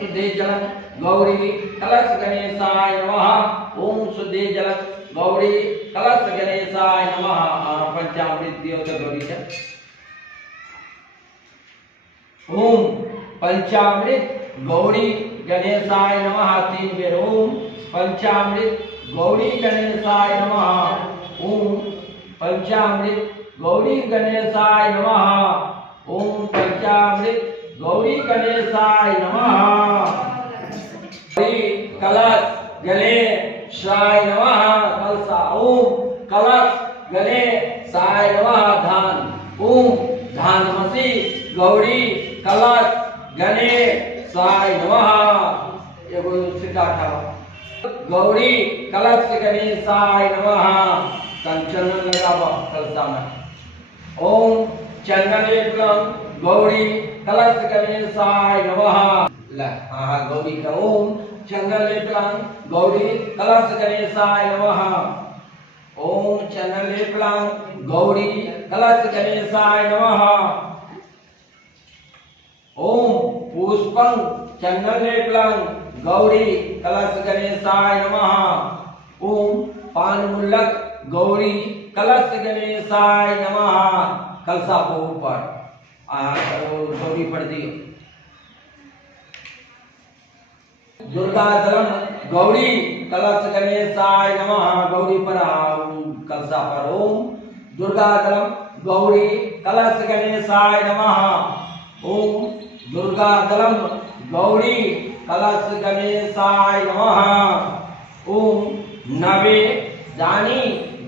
शुद्धे जलम गौरी कलश गणेशाय नमः। ओम शुद्धे जलम गौरी कलश गणेशाय नमः। पंचामृत दियो तो गौरी का ओम पंचामृत गौरी गणेशाय नमः। 3 बेर ओम पंचामृत गौरी गणेशाय नमः। ओम पंचामृत गौरी गणेशाय नमः। ओम पंचामृत गौरी गणेशाय नमः। कलश गणेशाय नमः। कलशा ओम कलश गणेशाय नमः। धान ओम धानमसी गौरी कलश गणेशाय नमः। एगो सीधा उठाओ गौरी कलश गणेशाय नमः। कंचन लगावा कलशा में ओम चंदनेश्वरम गौरी कलश गणेशाय नमः। हाँ गौरी का ओम चंदनेश्वरम गौरी कलश गणेशाय नमः। ओम चंदनेश्वरम गौरी कलश गणेशाय नमः। ओम पुष्पं चंदनेश्वरम गौरी कलश गणेशाय नमः। ओम पानमुल्लक गौरी कलश गणेशाय नमः। कलशा को ऊपर गौरी पर दियो। दुर्गा जलम गौरी कलश गणेशाय नमः। गौरी पर कलशा पर ओम दुर्गा जलम गौरी कलश गणेशाय नमः। ओम दुर्गा जलम गौरी कलश गणेशाय नमः। ओम नवे दानी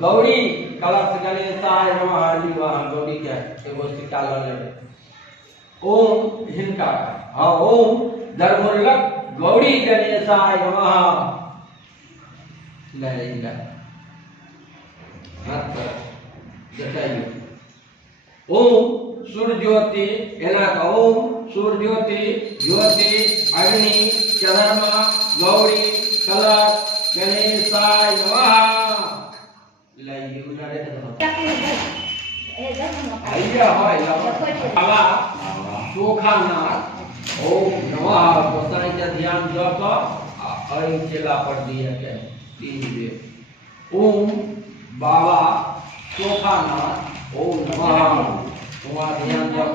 गौरी कलश गणेशाय नमः। वहाँ गौरी के एगो सिक्का ले ओम हिनका हाँ ओम धर्मोल्लक गौरी गणेशाय नमः। हाथ पर जताइए ओम सूर्य ज्योति एना का ओम सूर्य ज्योति ज्योति अग्नि चंद्रमा गौरी कलश गणेशाय नमः। लाइए उनारे आइया है बाबा चोखा नाथ ओम नमः। गोसाई का ध्यान जप और चेला पर दिया गया 3 बेर ओम बाबा चोखा नाथ ओम नमः। तुम्हारा ध्यान जप